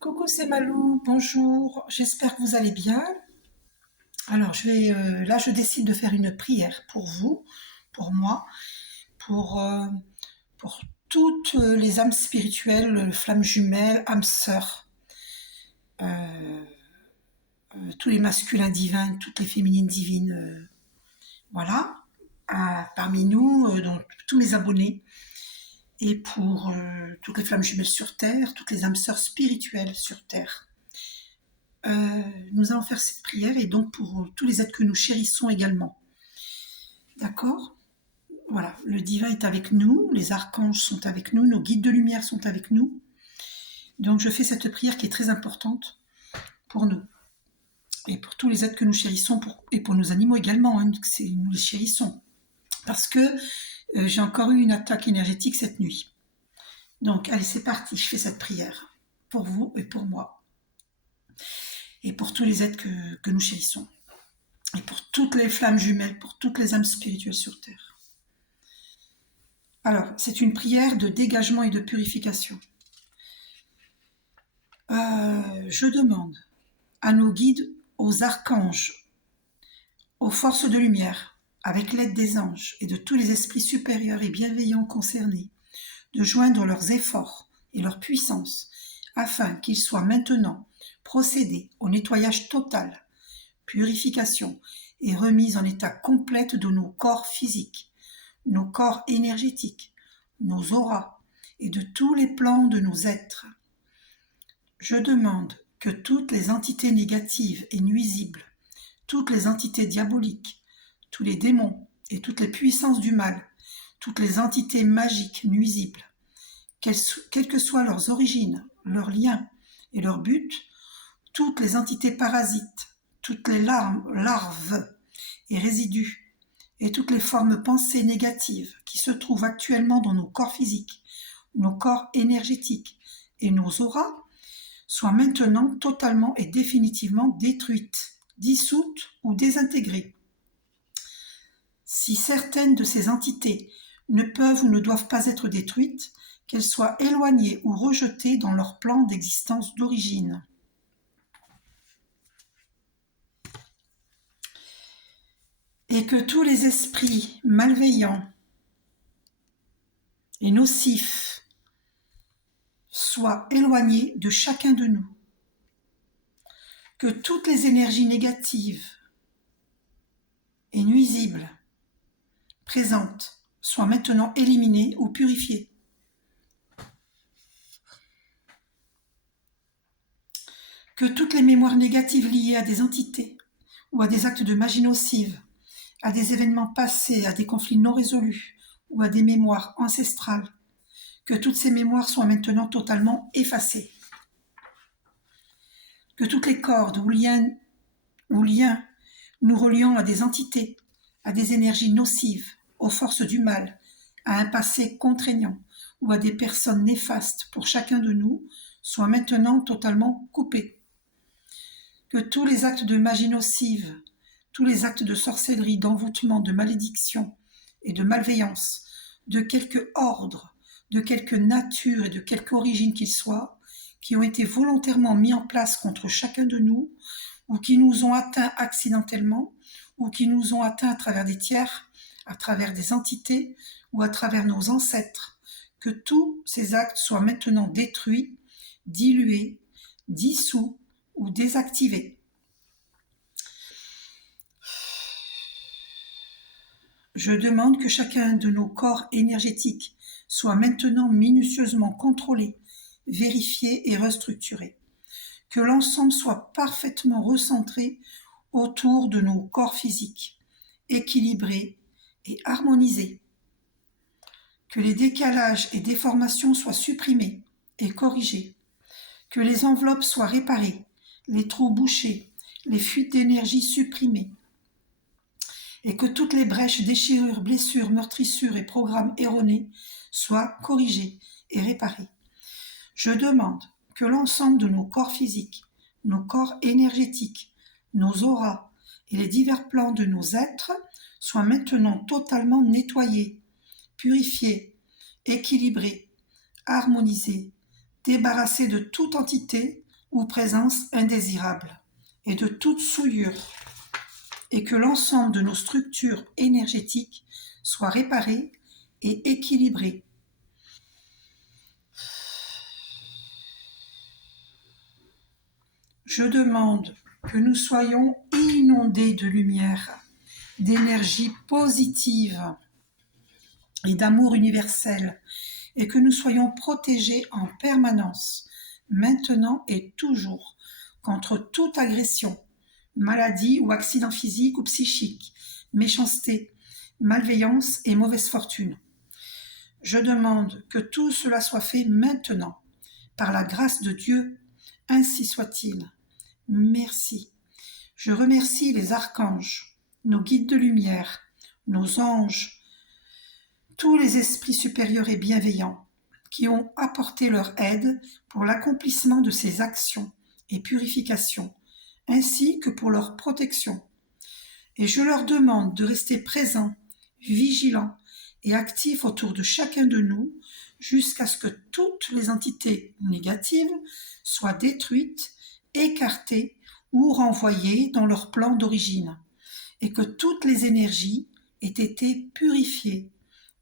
Coucou, c'est Malou, bonjour, j'espère que vous allez bien. Alors, là, je décide de faire une prière pour vous, pour moi, pour, euh, pour toutes les âmes spirituelles, flammes jumelles, âmes sœurs, euh, tous les masculins divins, toutes les féminines divines, voilà, parmi nous, donc tous mes abonnés, et pour toutes les flammes jumelles sur Terre, toutes les âmes sœurs spirituelles sur Terre. Nous allons faire cette prière et donc pour tous les êtres que nous chérissons également. D'accord? Voilà, le divin est avec nous, les archanges sont avec nous, nos guides de lumière sont avec nous. Donc je fais cette prière qui est très importante pour nous et pour tous les êtres que nous chérissons et pour nos animaux également, hein, nous les chérissons. Parce que j'ai encore eu une attaque énergétique cette nuit. Donc allez, c'est parti, je fais cette prière pour vous et pour moi et pour tous les êtres que nous chérissons. Et pour toutes les flammes jumelles, pour toutes les âmes spirituelles sur Terre. Alors, c'est une prière de dégagement et de purification. Je demande à nos guides, aux archanges, aux forces de lumière, avec l'aide des anges et de tous les esprits supérieurs et bienveillants concernés, de joindre leurs efforts et leur puissance, afin qu'ils soient maintenant procédés au nettoyage total, purification et remise en état complète de nos corps physiques, nos corps énergétiques, nos auras et de tous les plans de nos êtres. Je demande que toutes les entités négatives et nuisibles, toutes les entités diaboliques, tous les démons et toutes les puissances du mal, toutes les entités magiques nuisibles, quelles que soient leurs origines, leurs liens et leurs buts, toutes les entités parasites, toutes les larves et résidus, et toutes les formes pensées négatives qui se trouvent actuellement dans nos corps physiques, nos corps énergétiques et nos auras, soient maintenant totalement et définitivement détruites, dissoutes ou désintégrées. Si certaines de ces entités ne peuvent ou ne doivent pas être détruites, qu'elles soient éloignées ou rejetées dans leur plan d'existence d'origine. Et que tous les esprits malveillants et nocifs soient éloignés de chacun de nous. Que toutes les énergies négatives et nuisibles présentes soient maintenant éliminées ou purifiées. Que toutes les mémoires négatives liées à des entités ou à des actes de magie nocive, à des événements passés, à des conflits non résolus ou à des mémoires ancestrales, que toutes ces mémoires soient maintenant totalement effacées. Que toutes les cordes ou liens nous reliant à des entités, à des énergies nocives, aux forces du mal, à un passé contraignant ou à des personnes néfastes pour chacun de nous, soient maintenant totalement coupées. Que tous les actes de magie nocive, tous les actes de sorcellerie, d'envoûtement, de malédiction et de malveillance, de quelque ordre, de quelque nature et de quelque origine qu'ils soient, qui ont été volontairement mis en place contre chacun de nous, ou qui nous ont atteints accidentellement, ou qui nous ont atteints à travers des tiers, à travers des entités, ou à travers nos ancêtres, que tous ces actes soient maintenant détruits, dilués, dissous ou désactivés. Je demande que chacun de nos corps énergétiques soit maintenant minutieusement contrôlé, vérifié et restructuré. Que l'ensemble soit parfaitement recentré autour de nos corps physiques, équilibré et harmonisé. Que les décalages et déformations soient supprimés et corrigés. Que les enveloppes soient réparées, les trous bouchés, les fuites d'énergie supprimées. Et que toutes les brèches, déchirures, blessures, meurtrissures et programmes erronés soient corrigés et réparés. Je demande que l'ensemble de nos corps physiques, nos corps énergétiques, nos auras et les divers plans de nos êtres soient maintenant totalement nettoyés, purifiés, équilibrés, harmonisés, débarrassés de toute entité ou présence indésirable et de toute souillure, et que l'ensemble de nos structures énergétiques soient réparées et équilibrées. Je demande que nous soyons inondés de lumière, d'énergie positive et d'amour universel, et que nous soyons protégés en permanence, maintenant et toujours, contre toute agression, maladie ou accident physique ou psychique, méchanceté, malveillance et mauvaise fortune. Je demande que tout cela soit fait maintenant, par la grâce de Dieu, ainsi soit-il. Merci. Je remercie les archanges, nos guides de lumière, nos anges, tous les esprits supérieurs et bienveillants qui ont apporté leur aide pour l'accomplissement de ces actions et purifications, ainsi que pour leur protection. Et je leur demande de rester présents, vigilants et actifs autour de chacun de nous jusqu'à ce que toutes les entités négatives soient détruites, écartées ou renvoyées dans leur plan d'origine, et que toutes les énergies aient été purifiées.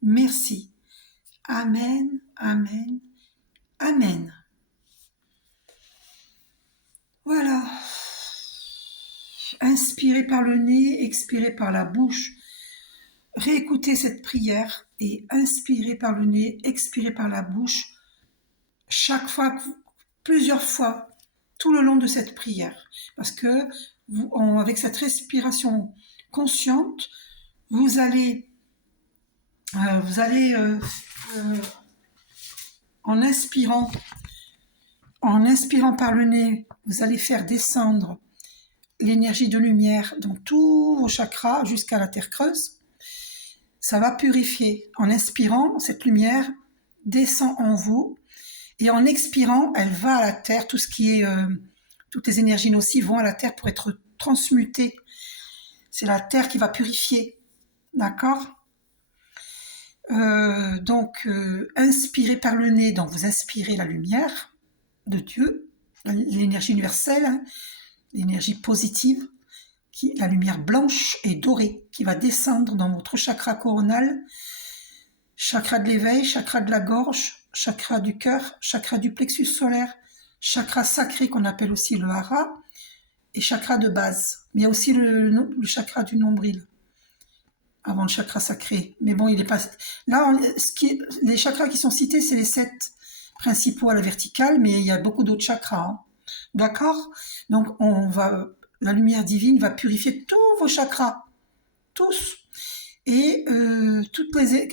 Merci. Amen, amen, amen. Voilà. Inspirez par le nez, expirez par la bouche. Réécoutez cette prière et inspirez par le nez, expirez par la bouche, chaque fois, plusieurs fois, tout le long de cette prière. Parce que avec cette respiration consciente, vous allez en inspirant par le nez, vous allez faire descendre l'énergie de lumière dans tous vos chakras jusqu'à la terre creuse. Ça va purifier. En inspirant, cette lumière descend en vous, et en expirant, elle va à la terre. Toutes les énergies nocives vont à la terre pour être transmutées. C'est la terre qui va purifier. D'accord ? Donc, inspirez par le nez, donc vous inspirez la lumière de Dieu, l'énergie universelle, hein, l'énergie positive, la lumière blanche et dorée qui va descendre dans votre chakra coronal, chakra de l'éveil, chakra de la gorge, chakra du cœur, chakra du plexus solaire, chakra sacré qu'on appelle aussi le hara, et chakra de base. Mais il y a aussi le chakra du nombril avant le chakra sacré. Mais bon, il est pas... Là, les chakras qui sont cités, c'est les 7 principaux à la verticale, mais il y a beaucoup d'autres chakras. Hein. D'accord ? Donc, la lumière divine va purifier tous vos chakras. Tous. Et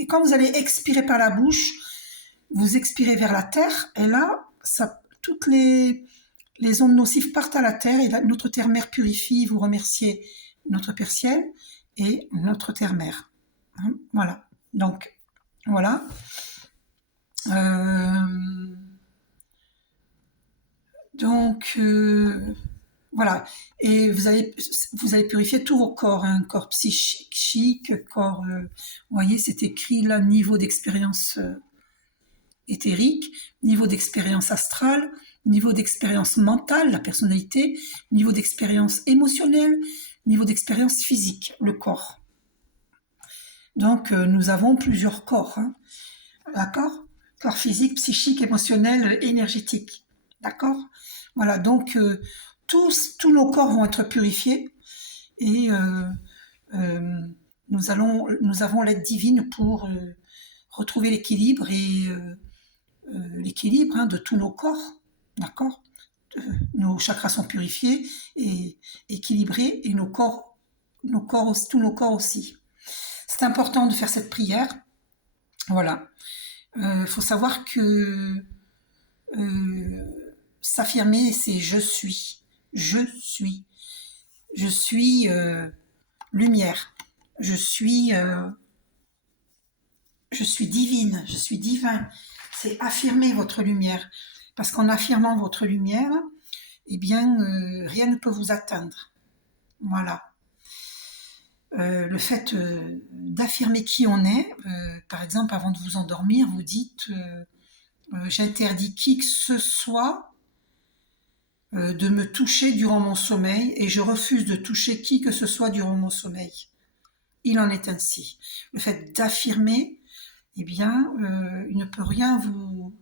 quand vous allez expirer par la bouche, vous expirez vers la terre, et là, toutes les ondes nocives partent à la terre, et notre terre-mère purifie. Vous remerciez notre Père Ciel et notre terre-mère. Hein, voilà. Donc, voilà. Voilà. Et vous allez purifier tous vos corps, hein, corps psychique, corps, vous voyez, c'est écrit là, niveau d'expérience éthérique, niveau d'expérience astrale, niveau d'expérience mentale, la personnalité, niveau d'expérience émotionnelle, niveau d'expérience physique, le corps. Donc, nous avons plusieurs corps, hein, d'accord ? Corps physique, psychique, émotionnel, énergétique, d'accord ? Voilà, donc tous nos corps vont être purifiés, et nous avons l'aide divine pour retrouver l'équilibre, et l'équilibre, hein, de tous nos corps, d'accord ? Nos chakras sont purifiés et équilibrés, et tous nos corps aussi. C'est important de faire cette prière. Voilà. Faut savoir que s'affirmer, c'est je suis. Je suis. Je suis lumière. Je suis divine. Je suis divin. C'est affirmer votre lumière. Parce qu'en affirmant votre lumière, eh bien, rien ne peut vous atteindre. Voilà. Le fait d'affirmer qui on est, par exemple, avant de vous endormir, vous dites j'interdis qui que ce soit de me toucher durant mon sommeil et je refuse de toucher qui que ce soit durant mon sommeil. Il en est ainsi. Le fait d'affirmer, eh bien, il ne peut rien vous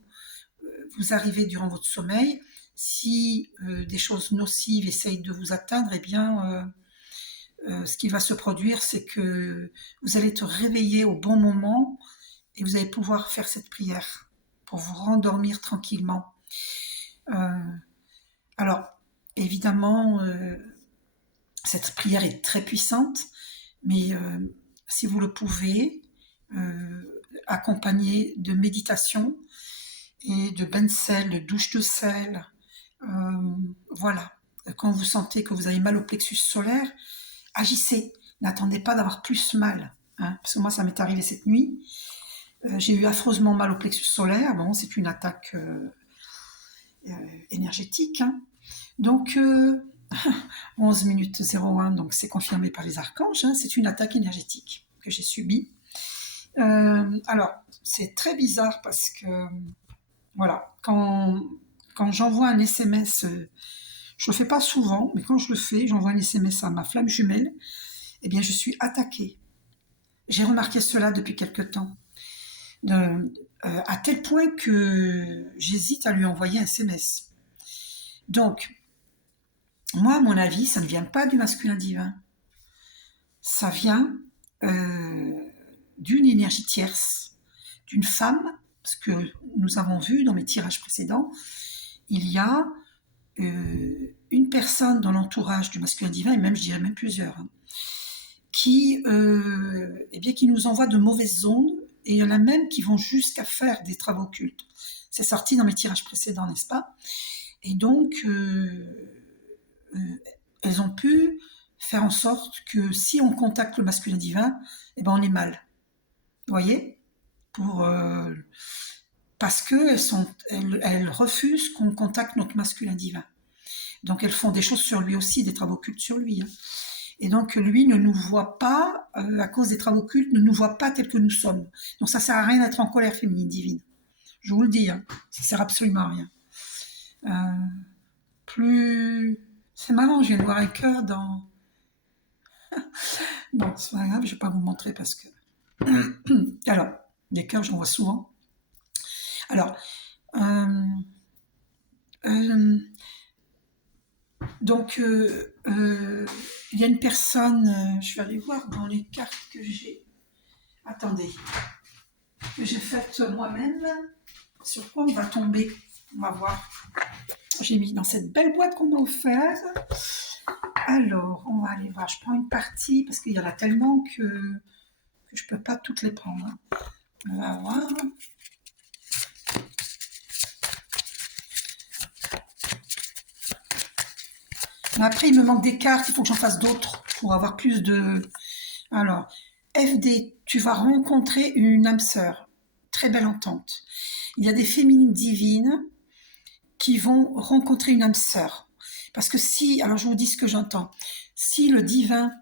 arriver durant votre sommeil. Si des choses nocives essayent de vous atteindre, eh bien, ce qui va se produire, c'est que vous allez être réveillé au bon moment et vous allez pouvoir faire cette prière pour vous rendormir tranquillement. Alors, évidemment, cette prière est très puissante, mais si vous le pouvez, accompagné de méditation et de bain de sel, de douche de sel, voilà. Quand vous sentez que vous avez mal au plexus solaire, agissez. N'attendez pas d'avoir plus mal. Hein, parce que moi, ça m'est arrivé cette nuit. J'ai eu affreusement mal au plexus solaire. Bon, c'est une attaque énergétique. Hein. Donc, 11 minutes 01, donc c'est confirmé par les archanges. Hein, c'est une attaque énergétique que j'ai subie. Alors, c'est très bizarre parce que, voilà, quand j'envoie un SMS, je le fais pas souvent, mais quand je le fais, j'envoie un SMS à ma flamme jumelle, eh bien, je suis attaquée. J'ai remarqué cela depuis quelque temps. À tel point que j'hésite à lui envoyer un SMS. Donc, moi, à mon avis, ça ne vient pas du masculin divin. Ça vient d'une énergie tierce, d'une femme, parce que nous avons vu dans mes tirages précédents, il y a une personne dans l'entourage du masculin divin, et même je dirais même plusieurs, hein, qui nous envoie de mauvaises ondes, et il y en a même qui vont jusqu'à faire des travaux occultes. C'est sorti dans mes tirages précédents, n'est-ce pas? Et donc, elles ont pu faire en sorte que si on contacte le masculin divin, eh ben on est mal. Vous voyez? Parce qu'elles refusent qu'on contacte notre masculin divin. Donc elles font des choses sur lui aussi, des travaux occultes sur lui. Hein. Et donc lui ne nous voit pas, à cause des travaux occultes, ne nous voit pas tels que nous sommes. Donc ça sert à rien d'être en colère féminine divine. Je vous le dis, hein, ça sert absolument à rien. C'est marrant, je viens de voir un cœur dans... Bon, c'est pas grave, je ne vais pas vous montrer parce que... Alors, des cœurs, j'en vois souvent. Alors, donc, il y a une personne, je vais aller voir dans les cartes que j'ai. Attendez, que j'ai faites moi-même. Sur quoi on va tomber? On va voir. J'ai mis dans cette belle boîte qu'on m'a offerte. Alors, on va aller voir. Je prends une partie parce qu'il y en a tellement que je ne peux pas toutes les prendre. On va voir. Mais après, il me manque des cartes. Il faut que j'en fasse d'autres pour avoir plus de... Alors, FD, tu vas rencontrer une âme sœur. Très belle entente. Il y a des féminines divines qui vont rencontrer une âme sœur. Parce que si, alors je vous dis ce que j'entends, si le divin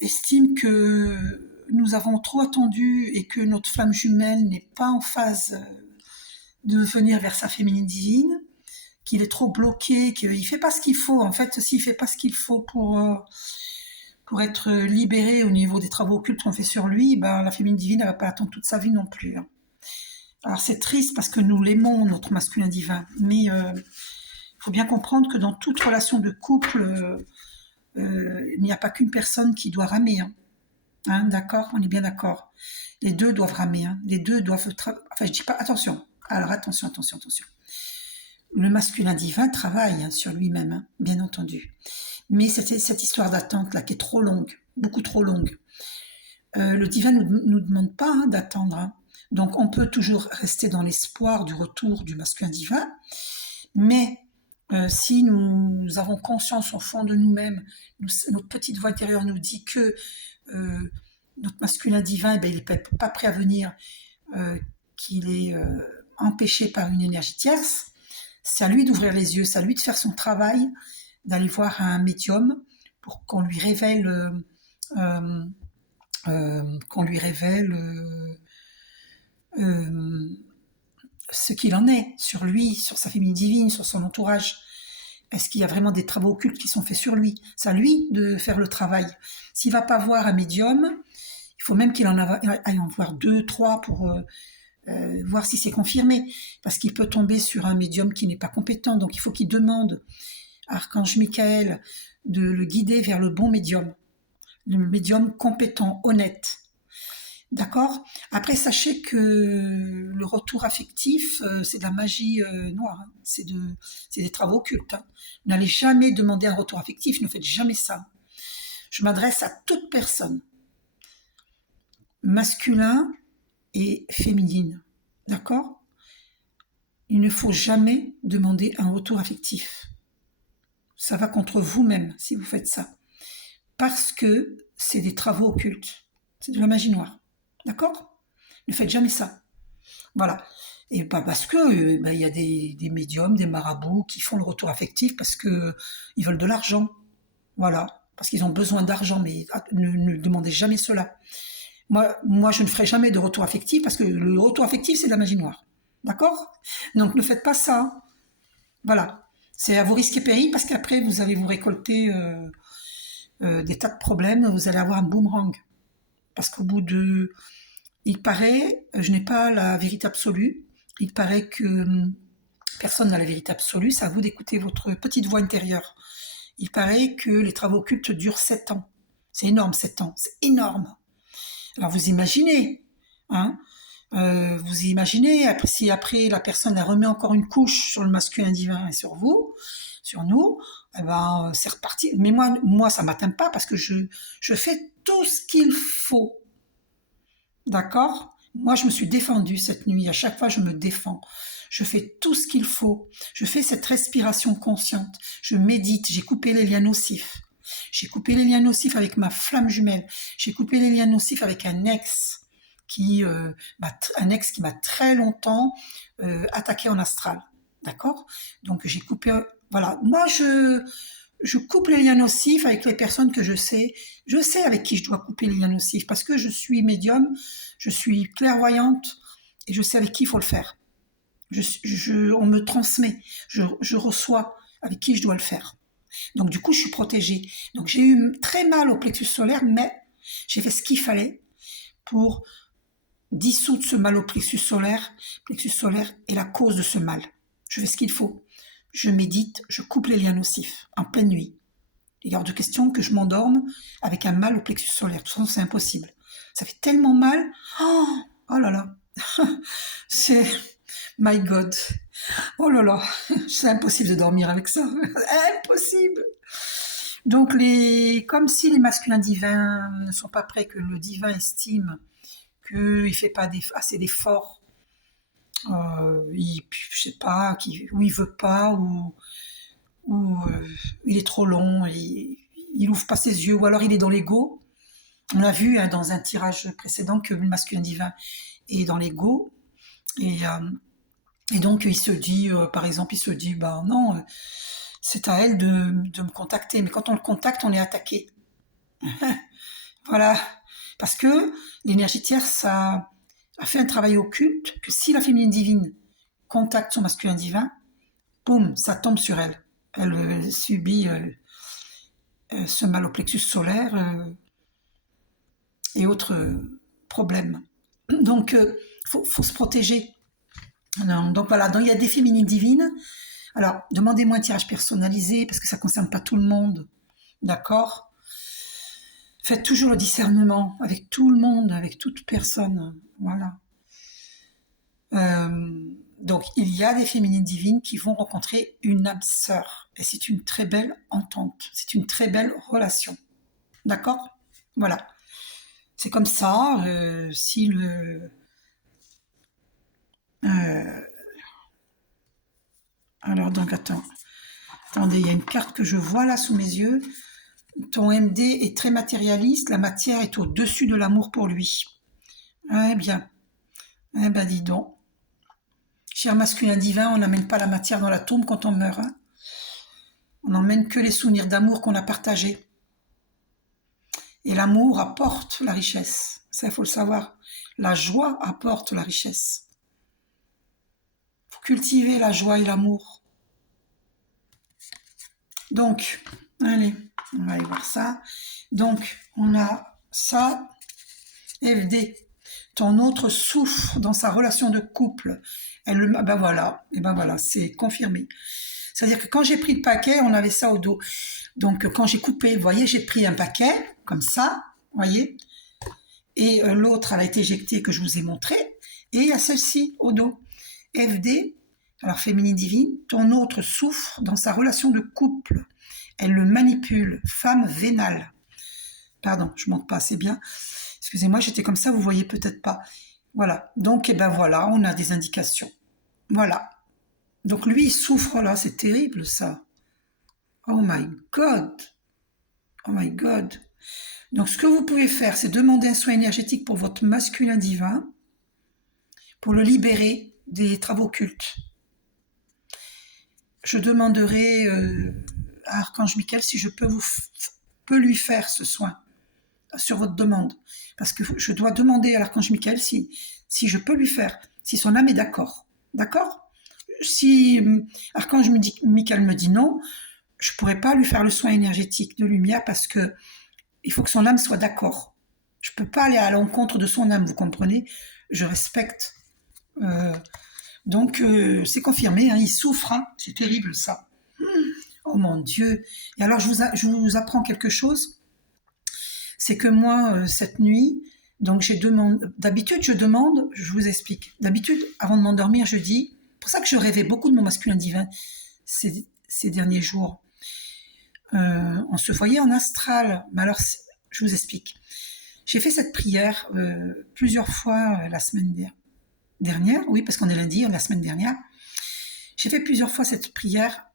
estime que nous avons trop attendu et que notre flamme jumelle n'est pas en phase de venir vers sa féminine divine, qu'il est trop bloqué, qu'il ne fait pas ce qu'il faut, en fait, s'il ne fait pas ce qu'il faut pour être libéré au niveau des travaux occultes qu'on fait sur lui, ben, la féminine divine ne va pas attendre toute sa vie non plus. Hein. Alors c'est triste parce que nous l'aimons, notre masculin divin, mais il faut bien comprendre que dans toute relation de couple, il n'y a pas qu'une personne qui doit ramer. Hein. Hein, d'accord? On est bien d'accord. Les deux doivent ramer. Hein. Les deux doivent... Enfin, je dis pas... Attention. Alors attention. Le masculin divin travaille hein, sur lui-même, hein, bien entendu. Mais c'est cette histoire d'attente là qui est trop longue, beaucoup trop longue. Le divin ne nous demande pas hein, d'attendre. Hein. Donc on peut toujours rester dans l'espoir du retour du masculin divin, mais si nous avons conscience au fond de nous-mêmes, notre petite voix intérieure nous dit que notre masculin divin, ben, il n'est pas prêt à venir, qu'il est empêché par une énergie tierce, c'est à lui d'ouvrir les yeux, c'est à lui de faire son travail, d'aller voir un médium pour qu'on lui révèle ce qu'il en est sur lui, sur sa famille divine, sur son entourage. Est-ce qu'il y a vraiment des travaux occultes qui sont faits sur lui? C'est à lui de faire le travail. S'il va pas voir un médium, il faut même qu'il aille en voir 2, 3 pour voir si c'est confirmé. Parce qu'il peut tomber sur un médium qui n'est pas compétent. Donc il faut qu'il demande à Archange Michael de le guider vers le bon médium. Le médium compétent, honnête. D'accord. Après, sachez que le retour affectif, c'est de la magie noire. Hein. C'est des travaux occultes. Hein. N'allez jamais demander un retour affectif. Ne faites jamais ça. Je m'adresse à toute personne, masculin et féminine. D'accord. Il ne faut jamais demander un retour affectif. Ça va contre vous-même si vous faites ça. Parce que c'est des travaux occultes. C'est de la magie noire. D'accord? Ne faites jamais ça. Voilà. Et pas parce que il y a des médiums, des marabouts qui font le retour affectif parce que ils veulent de l'argent. Voilà. Parce qu'ils ont besoin d'argent, mais ne demandez jamais cela. Moi, je ne ferai jamais de retour affectif parce que le retour affectif, c'est de la magie noire. D'accord? Donc ne faites pas ça. Voilà. C'est à vos risques et périls parce qu'après, vous allez vous récolter des tas de problèmes. Vous allez avoir un boomerang. Parce qu'au bout de... Il paraît, je n'ai pas la vérité absolue, il paraît que personne n'a la vérité absolue, c'est à vous d'écouter votre petite voix intérieure. Il paraît que les travaux occultes durent 7 ans. C'est énorme, 7 ans, c'est énorme. Alors vous imaginez, hein, si après la personne elle remet encore une couche sur le masculin divin et sur vous, sur nous, eh ben, c'est reparti. Mais moi ça m'atteint pas parce que je fais tout ce qu'il faut. D'accord? Moi, je me suis défendue cette nuit. À chaque fois, je me défends. Je fais tout ce qu'il faut. Je fais cette respiration consciente. Je médite. J'ai coupé les liens nocifs. J'ai coupé les liens nocifs avec ma flamme jumelle. J'ai coupé les liens nocifs avec un ex qui m'a très longtemps attaqué en astral. D'accord? Donc, j'ai coupé... Voilà. Moi, je coupe les liens nocifs avec les personnes que je sais. Je sais avec qui je dois couper les liens nocifs parce que je suis médium, je suis clairvoyante et je sais avec qui il faut le faire. On me transmet, je reçois avec qui je dois le faire. Donc du coup, je suis protégée. Donc j'ai eu très mal au plexus solaire, mais j'ai fait ce qu'il fallait pour dissoudre ce mal au plexus solaire. Le plexus solaire est la cause de ce mal. Je fais ce qu'il faut. Je médite, je coupe les liens nocifs en pleine nuit. Il est hors de question que je m'endorme avec un mal au plexus solaire. De toute façon, c'est impossible. Ça fait tellement mal. Oh là là. C'est... My God. Oh là là. C'est impossible de dormir avec ça. Impossible. Donc, comme si les masculins divins ne sont pas prêts, que le divin estime qu'il ne fait pas assez d'efforts, je sais pas, ou il veut pas, ou il est trop long, il ouvre pas ses yeux, ou alors il est dans l'ego. On a vu dans un tirage précédent que le masculin divin est dans l'ego, et donc il se dit, par exemple, bah non, c'est à elle de me contacter, mais quand on le contacte, on est attaqué. Voilà, parce que l'énergie tierce a fait un travail occulte que si la féminine divine contacte son masculin divin, boum, ça tombe sur elle. Elle subit ce mal au plexus solaire et autres problèmes. Donc, faut se protéger. Donc voilà, donc il y a des féminines divines. Alors, demandez-moi un tirage personnalisé parce que ça ne concerne pas tout le monde. D'accord? Faites toujours le discernement avec tout le monde, avec toute personne. Voilà. Donc, il y a des féminines divines qui vont rencontrer une âme sœur. Et c'est une très belle entente. C'est une très belle relation. D'accord? Voilà. C'est comme ça. Si le... alors, donc, attendez, il y a une carte que je vois là sous mes yeux. Ton MD est très matérialiste. La matière est au-dessus de l'amour pour lui. Eh bien. Eh ben, dis donc. Cher masculin divin, on n'amène pas la matière dans la tombe quand on meurt. Hein. On n'emmène que les souvenirs d'amour qu'on a partagés. Et l'amour apporte la richesse. Ça, il faut le savoir. La joie apporte la richesse. cultiver la joie et l'amour. Donc, allez, on va aller voir ça. Donc, on a ça, FD. Ton autre souffre dans sa relation de couple. Ben voilà, et ben voilà, c'est confirmé. C'est-à-dire que quand j'ai pris le paquet, on avait ça au dos. Donc, quand j'ai coupé, vous voyez, j'ai pris un paquet, comme ça, vous voyez. Et l'autre, elle a été éjectée, que je vous ai montré. Et il y a celle-ci, au dos. FD, alors féminine divine, ton autre souffre dans sa relation de couple. Elle le manipule, femme vénale. Pardon, je ne montre pas assez bien. Excusez-moi, j'étais comme ça, vous voyez peut-être pas. Voilà, donc, et ben voilà, on a des indications. Voilà. Donc lui, il souffre là, c'est terrible ça. Oh my God. Oh my God. Donc ce que vous pouvez faire, c'est demander un soin énergétique pour votre masculin divin, pour le libérer des travaux occultes. Je demanderai à Archange Michael si je peux lui faire ce soin sur votre demande. Parce que je dois demander à l'Archange Michael si je peux lui faire, si son âme est d'accord. D'accord? Si Archange Michael me dit non, je ne pourrais pas lui faire le soin énergétique de lumière parce que il faut que son âme soit d'accord. Je ne peux pas aller à l'encontre de son âme, vous comprenez? Je respecte. Donc, c'est confirmé, hein, il souffre, hein, c'est terrible ça. Oh mon Dieu. Et alors, je vous apprends quelque chose. C'est que moi, cette nuit, donc d'habitude, je demande, je vous explique. D'habitude, avant de m'endormir, je dis, c'est pour ça que je rêvais beaucoup de mon masculin divin ces derniers jours. On se voyait en astral. Mais alors, je vous explique. J'ai fait cette prière plusieurs fois la semaine dernière. Oui, parce qu'on est lundi, la semaine dernière. J'ai fait plusieurs fois cette prière,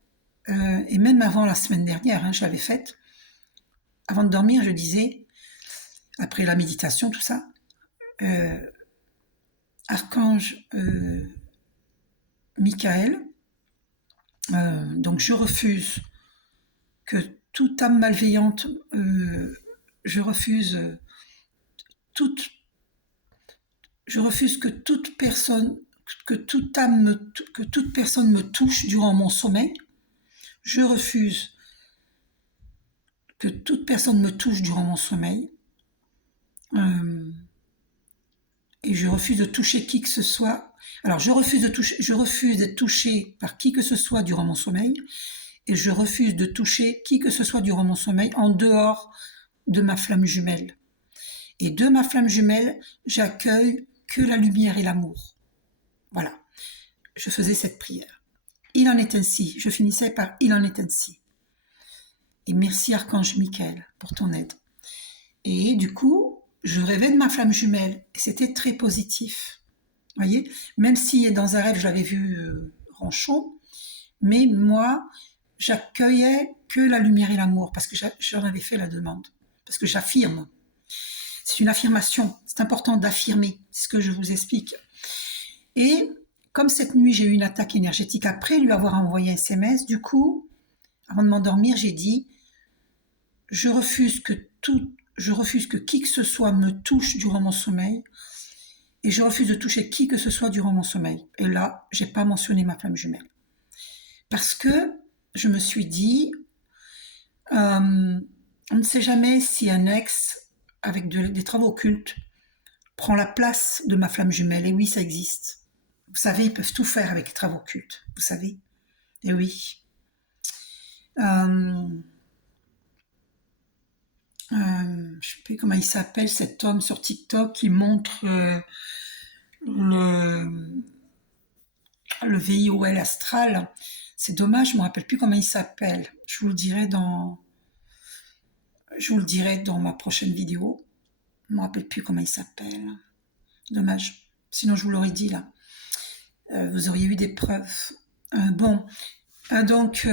et même avant la semaine dernière, hein, je l'avais faite. Avant de dormir, je disais, après la méditation, tout ça, Archange Michael, donc je refuse que toute âme malveillante, je refuse que toute personne me touche durant mon sommeil. Je refuse que toute personne me touche durant mon sommeil. Et je refuse de toucher qui que ce soit. Alors, je refuse d'être touché par qui que ce soit durant mon sommeil. Et je refuse de toucher qui que ce soit durant mon sommeil en dehors de ma flamme jumelle. Et de ma flamme jumelle, j'accueille que la lumière et l'amour. Voilà. Je faisais cette prière. Il en est ainsi. Je finissais par « Il en est ainsi ». Et merci Archange Michael pour ton aide. Et du coup, je rêvais de ma flamme jumelle et c'était très positif. Vous voyez, même si dans un rêve, je l'avais vu ronchon, mais moi, j'accueillais que la lumière et l'amour parce que j'en avais fait la demande. Parce que j'affirme. C'est une affirmation. C'est important d'affirmer. C'est ce que je vous explique. Et comme cette nuit, j'ai eu une attaque énergétique après lui avoir envoyé un SMS, du coup, avant de m'endormir, j'ai dit « Je refuse que qui que ce soit me touche durant mon sommeil et je refuse de toucher qui que ce soit durant mon sommeil. » Et là, j'ai pas mentionné ma flamme jumelle. Parce que je me suis dit, on ne sait jamais si un ex avec des travaux occultes prend la place de ma flamme jumelle. Et oui, ça existe. Vous savez, ils peuvent tout faire avec les travaux occultes. Vous savez. Et oui. Je ne sais plus comment il s'appelle, cet homme sur TikTok qui montre le VIOL astral. C'est dommage, je ne me rappelle plus comment il s'appelle. Je vous le dirai dans ma prochaine vidéo. Je ne me rappelle plus comment il s'appelle. Dommage. Sinon, je vous l'aurais dit là. Vous auriez eu des preuves. Donc,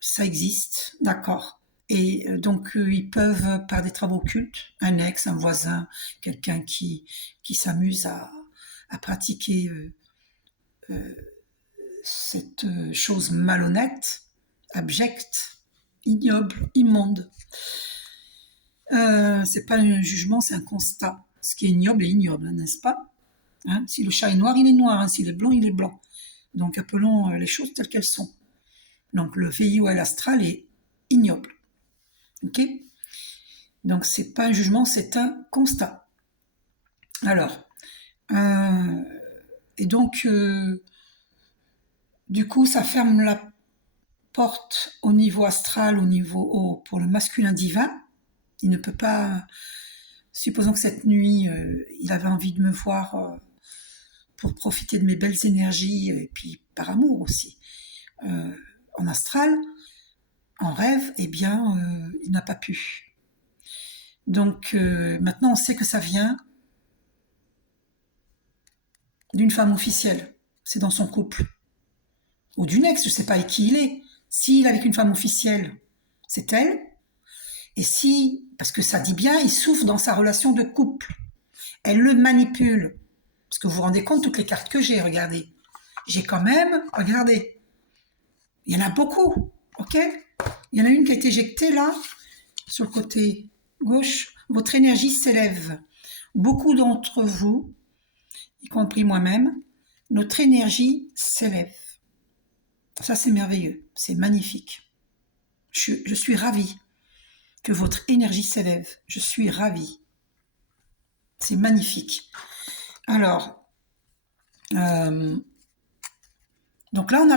ça existe, d'accord. Et donc, ils peuvent, par des travaux occultes, un ex, un voisin, quelqu'un qui s'amuse à pratiquer cette chose malhonnête, abjecte, ignoble, immonde. C'est pas un jugement, c'est un constat. Ce qui est ignoble est ignoble, n'est-ce pas? Hein, si le chat est noir, il est noir. Hein, s'il est blanc, il est blanc. Donc appelons les choses telles qu'elles sont. Donc le VIOL astral est ignoble. Ok? Donc c'est pas un jugement, c'est un constat. Alors, et donc du coup ça ferme la porte au niveau astral, au niveau haut, pour le masculin divin. Il ne peut pas, supposons que cette nuit, il avait envie de me voir pour profiter de mes belles énergies, et puis par amour aussi, en astral, en rêve, eh bien, il n'a pas pu. Donc maintenant, on sait que ça vient d'une femme officielle. C'est dans son couple. Ou d'une ex, je ne sais pas avec qui il est. S'il est avec une femme officielle, c'est elle. Et si, parce que ça dit bien, il souffre dans sa relation de couple. Elle le manipule. Parce que vous vous rendez compte, toutes les cartes que j'ai, regardez. J'ai quand même, regardez, il y en a beaucoup, ok? Il y en a une qui a été éjectée là, sur le côté gauche. Votre énergie s'élève. Beaucoup d'entre vous, y compris moi-même, notre énergie s'élève. Ça, c'est merveilleux, c'est magnifique. Je suis ravie que votre énergie s'élève. Je suis ravie. C'est magnifique. Alors, donc là, on a